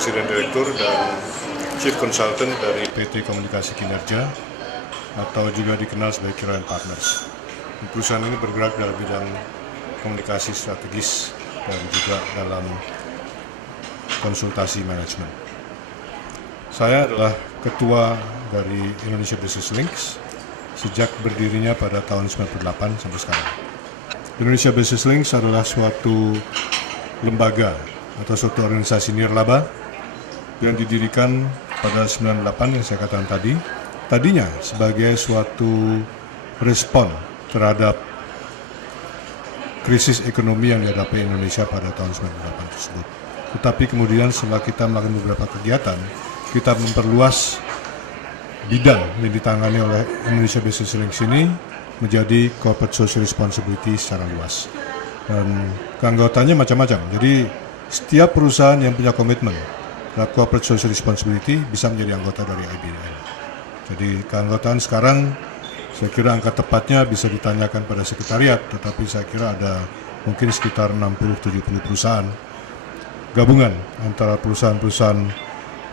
Presiden Direktur dan Chief Consultant dari PT Komunikasi Kinerja atau juga dikenal sebagai Kiran Partners. Perusahaan ini bergerak dalam bidang komunikasi strategis dan juga dalam konsultasi manajemen. Saya adalah ketua dari Indonesia Business Links sejak berdirinya pada tahun 98 sampai sekarang. Indonesia Business Links adalah suatu lembaga atau suatu organisasi nirlaba yang didirikan pada 98 yang saya katakan tadi, tadinya sebagai suatu respon terhadap krisis ekonomi yang dihadapi Indonesia pada tahun 98 tersebut. Tetapi kemudian setelah kita melakukan beberapa kegiatan, kita memperluas bidang yang ditangani oleh Indonesia Business Links ini menjadi corporate social responsibility secara luas. Dan keanggotaannya macam-macam. Jadi setiap perusahaan yang punya komitmen terhadap corporate social responsibility bisa menjadi anggota dari IBDN. Jadi keanggotaan sekarang saya kira angka tepatnya bisa ditanyakan pada sekretariat, tetapi saya kira ada mungkin sekitar 60-70 perusahaan gabungan antara perusahaan-perusahaan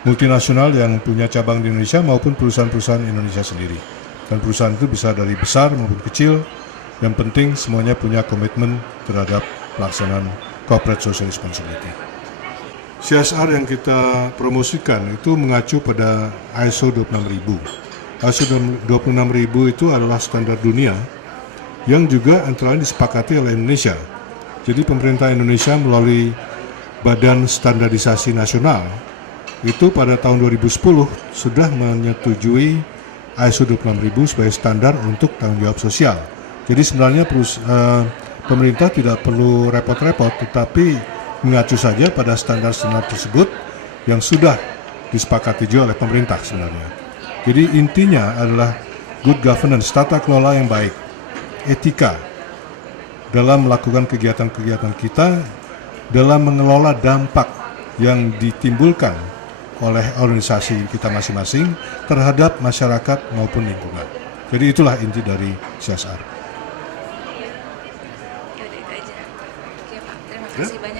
multinasional yang punya cabang di Indonesia maupun perusahaan-perusahaan Indonesia sendiri. Dan perusahaan itu bisa dari besar maupun kecil, yang penting semuanya punya komitmen terhadap pelaksanaan corporate social responsibility. CSR yang kita promosikan itu mengacu pada ISO 26000. ISO 26000 itu adalah standar dunia yang juga antara lain disepakati oleh Indonesia. Jadi pemerintah Indonesia melalui Badan Standarisasi Nasional itu pada tahun 2010 sudah menyetujui ISO 26000 sebagai standar untuk tanggung jawab sosial. Jadi sebenarnya pemerintah tidak perlu repot-repot, tetapi mengacu saja pada standar-standar tersebut yang sudah disepakati juga oleh pemerintah sebenarnya. Jadi intinya adalah good governance, tata kelola yang baik, etika dalam melakukan kegiatan-kegiatan kita, dalam mengelola dampak yang ditimbulkan oleh organisasi kita masing-masing terhadap masyarakat maupun lingkungan. Jadi itulah inti dari CSR. Ya udah itu aja. Oke Pak, terima kasih banyak.